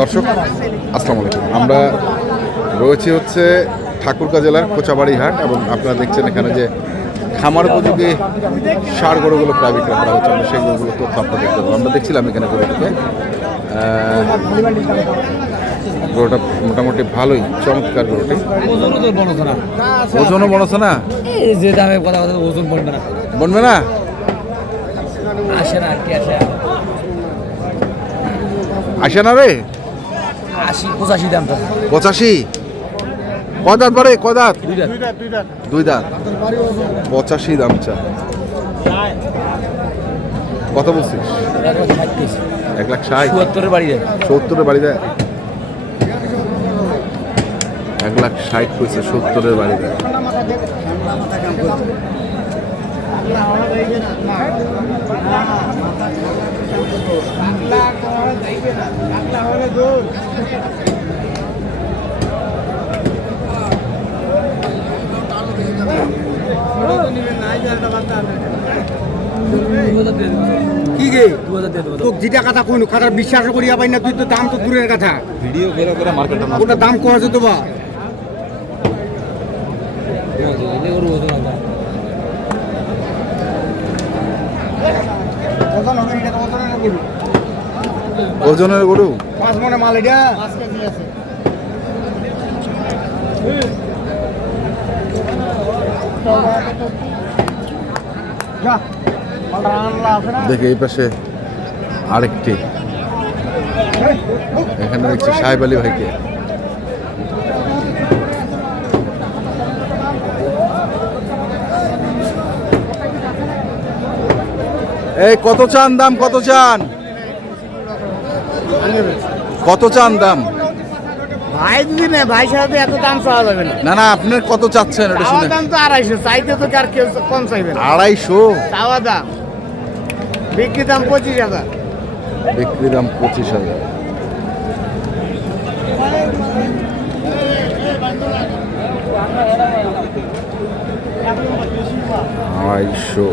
দর্শক আসসালামু আলাইকুম। আমরা রয়েছি হচ্ছে ঠাকুরগাঁ জেলার কোচাবাড়ি হাট এবং আপনারা দেখছেন এখানে যে খামার উপযোগী ষাঁড় গরুগুলো প্রায় বিক্রয় করা হচ্ছে। আমরা সেই গরুগুলো তথ্য আপনাদের দেখতে পাবো। আমরা দেখছিলাম এখানে গরুটাকে, গরুটা মোটামুটি ভালোই চমৎকার গরুটি। ওজনও বড় না, যে দামে কথা ওজন বলবে না, বলবে না, আসে না কি আসে আসে না রে। 80-85 দাম তো। 85 কয় দাঁত বাড়ে? কয় দাঁত? দুই দাঁত। 85 দাম চা। কত বলছিস? 1,60,000। 70-এর বাড়ি যায়। 70-এর বাড়ি দেয়। 1,60,000 কইছে, 70-এর বাড়ি দেয়। কি গে তোক যেটা কথা কইনু খাতা বিশ্বাস করিয়া পাই না, তুই তো দাম তো দূরের কথা। ভিডিও করে করে মার্কেটে ওটা দাম কয় যেত বা ওজনের গরু 5 মনে মাল এটা 5 কেজি আছে। দেখে এই পাশে আরেকটি, এখানে দেখছি সাহেব আলী ভাইকে। এই কত চান দাম? কত চান? কত চান দাম? ভাই দিদি না, ভাই সাথে এত দাম চাওয়া যাবে না। না না, আপনি কত চাচ্ছেন এটা শুনে? দাম তো 250, চাইতে তো আর কেউ কম চাইবে না। 250 চাওয়া দাম, বিক্রি দাম 25,000। বিক্রি দাম 25,000। আড়াইশো।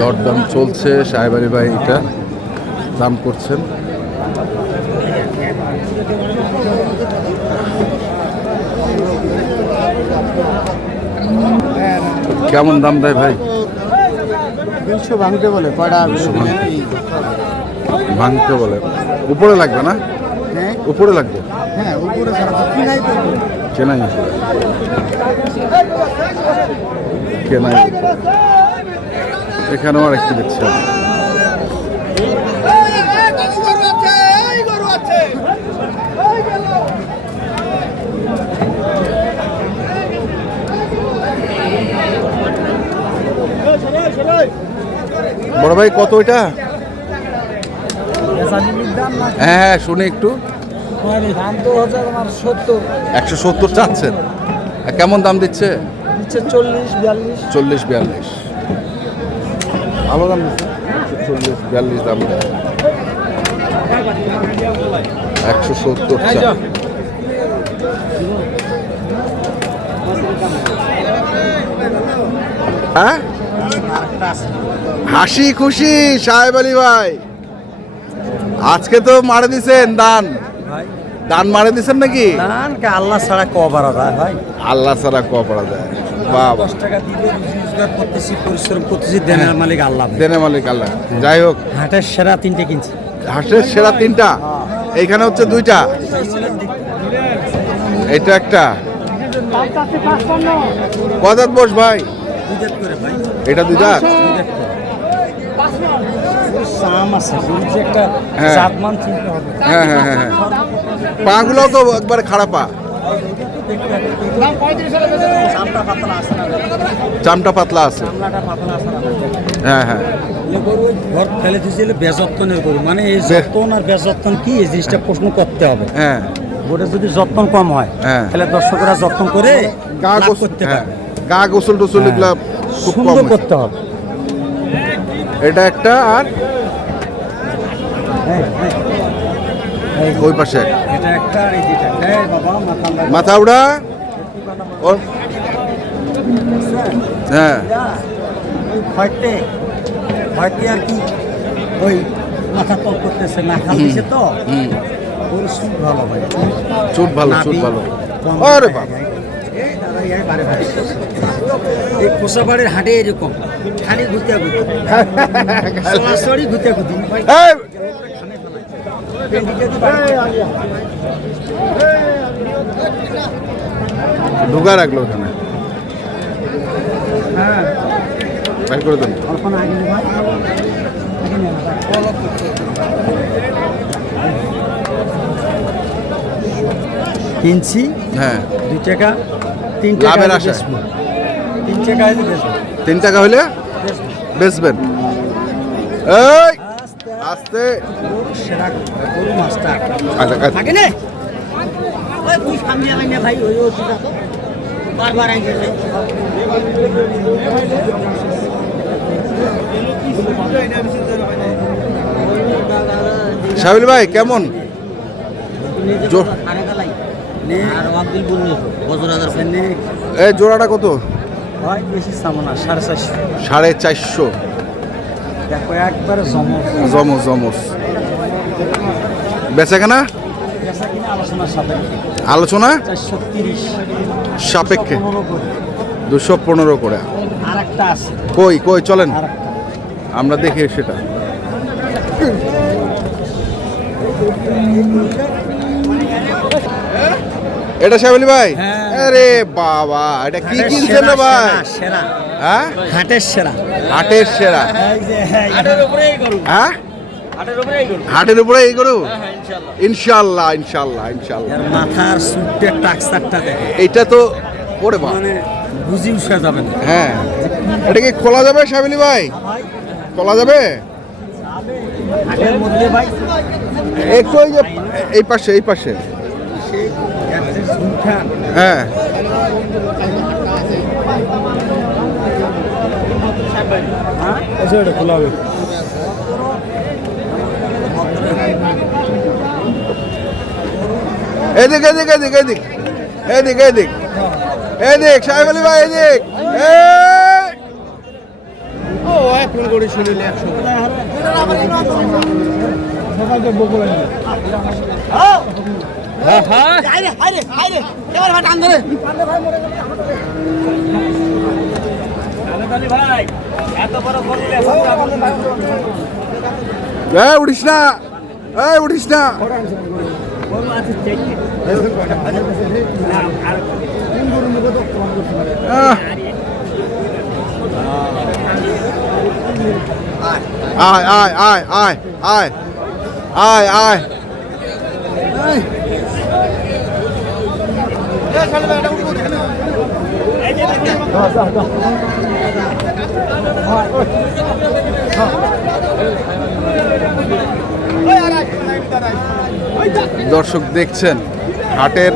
দরদাম চলছে, সাহেব আলী ভাই এটা দাম করছেন। কেমন দাম দেয় ভাই? 200 ভাঙতে বলে কয়টা? ভাঙতে বলে। উপরে লাগবে না? হ্যাঁ উপরে লাগবে। হ্যাঁ, উপরে ছাড়া তো কিনাই তো কেনাই উপরে, কেনাই। এখানেও আর একটু দেখছি। বড় ভাই কত এটা? হ্যাঁ হ্যাঁ, শুনে একটু। 170 চাচ্ছেন, কেমন দাম দিচ্ছে? 40-42। ভালো দাম দিচ্ছে, 40-42 দাম দেয়। 170 চা। হ্যাঁ, হাসি খুশি সাহেব আলী ভাই, আজকে তো মারে দিছেন দান। দান মারে দিছেন নাকি? দান কে আল্লাহ ছাড়া ক পারা যায় ভাই? আল্লাহ ছাড়া ক পারা যায়? বাবা, 10 টাকা দিয়ে রোজগার করতেছি, পরিশ্রম করতেছি, দেনের মালিক আল্লাহ। দেনের মালিক আল্লাহ। যাই হোক, হাটের সেরা 3টে কিনছি। হাটের সেরা 3টা, এইখানে হচ্ছে 2টা, এটা একটা। কয় দাঁত বস ভাই? 2 দাঁত করে ভাই। এটা 2 দাঁত। সাম আছে, যে একটা হ্যাঁ। জাতমান চিনতে হবে। হ্যাঁ হ্যাঁ হ্যাঁ হ্যাঁ, পাগুলোও তো একবারে খারাপ পা। চামটা পাতলা আছে না? চামটা পাতলা আছে। চামড়াটা পাতলা আছে না? হ্যাঁ হ্যাঁ, গরু ঘর ফেলে দিয়েছিল বেযত্নের গরু, মানে এই যত্ন আর বেযত্ন কি, এই জিনিসটা প্রশ্ন করতে হবে। হ্যাঁ, গরুর যদি যত্ন কম হয় হ্যাঁ, তাহলে দর্শকরা যত্ন করে গা লাভ গোসল করতে হ্যাঁ, পারবে। গা গোসল টোসল এগুলা খুব কম সুন্দর করতে হবে। এটা একটা আর ওই পাশে এটা একটা আর এই যেটা বাবা মাথা উড়া ও হ্যাঁ হয়তে আর কি ওই মাথা তল করতেছে না খাল দিছে তো ওর সুদ ভালো ভাই চুট ভালো আরে বাবা এই কোষাবাড়ির হাটে এরকম খালি ঘুরতে সরাসরি ঘুরতে এই ঢুকা রাখলো ওখানে হ্যাঁ বাইর করে দেন অল্পনা আগে ভাই কিনছি হ্যাঁ 2 টাকা 3 টাকা লাভের আশায়। 3 টাকা হলে বেচবো 3 টাকা হইলে বেচবেন এই আস্তে সেরা গরু মাস্টার আচ্ছা থাকে না ওই তুই সামনে আই না ভাই ওই ওটা তো বারবার আই গেছে সাবিল ভাই কেমন জো- আর আব্দুল বলনি বজরাদার ফেনে এই জোড়াটা কত ভাই বেশি সামনা 450 450 দেখো একবারে জমস বেচা কেনা বেচা কিনা আলোচনার সাথে আলোচনা 430 সাপেক্ষে 15 করে 215 করে আরেকটা আছে কই চলেন আরেকটা আমরা দেখি সেটা এটা সাবিল ভাই হ্যাঁ। আরে বাবা এটা কি কিনছেন না ভাই সেরা হ্যাঁ হাটের সেরা হাটের সেরা এই যে হ্যাঁ হাটের উপরেই গরু হ্যাঁ হাটের উপরে এই গরু ইনশাল্লাহ এর মাথার সুটের টাক্সারটা দেখে এইটা তো ওরে বাবা মানে বুঝি উঠা যাবে না হ্যাঁ এটা কি খোলা যাবে সাবিলি ভাই খোলা যাবে হাটের মধ্যে ভাই একটু ওই যে এই পাশে সেই একটা ঝুমখান হ্যাঁ এটা খোলা হবে এদিক সাহেব আলী ভাই এদিক ও ফোন করে শুনিলে 100 উঠিস না আয় দর্শক দেখছেন হাটের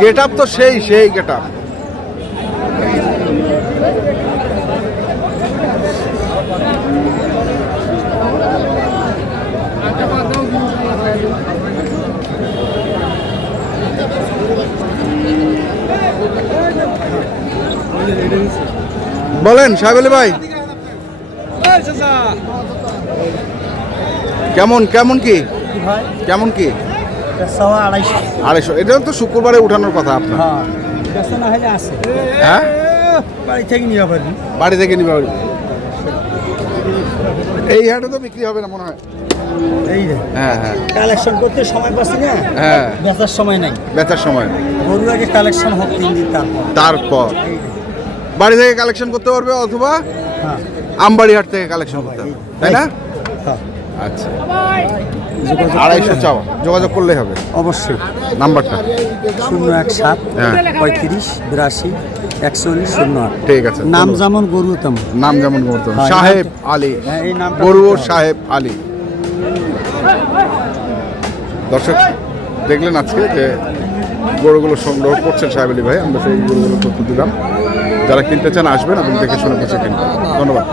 গেট আপ তো সেই গেট আপ বলেন সাহেব আলী ভাই কেমন কি আড়াইশো এটা তো শুক্রবারে উঠানোর কথা আপনার হ্যাঁ বাড়ি থেকে নিয়ে পারবি বাড়ি থেকে নিবে এই হাটে তো বিক্রি হবে না মনে হয় এই রে হ্যাঁ কালেকশন করতে সময় পাচ্ছি না হ্যাঁ বেচার সময় নাই বেচার সময় গরু আগে কালেকশন হোক 3 দিন তারপর বাড়ি থেকে কালেকশন করতে পারবে অথবা হ্যাঁ আমবাড়ি হাট থেকে কালেকশন করতে হবে তাই না হ্যাঁ আচ্ছা 250 চাও যোগাযোগ করলেই হবে অবশ্যই নাম্বারটা 017 হ্যাঁ 35 82 41 08 ঠিক আছে নাম যেমন গরু তেমন নাম যেমন করতে হ্যাঁ, সাহেব আলী হ্যাঁ, এই নামটা গরু বলতে হবে। সাহেব আলী দর্শক দেখলেন আজকে যে গরুগুলো সংগ্রহ করছেন সাহেব আলী ভাই আমরা সেই গরুগুলো তথ্য দিলাম যারা কিনতে চান আসবেন এবং দেখে শুনে বুঝে কিনবেন ধন্যবাদ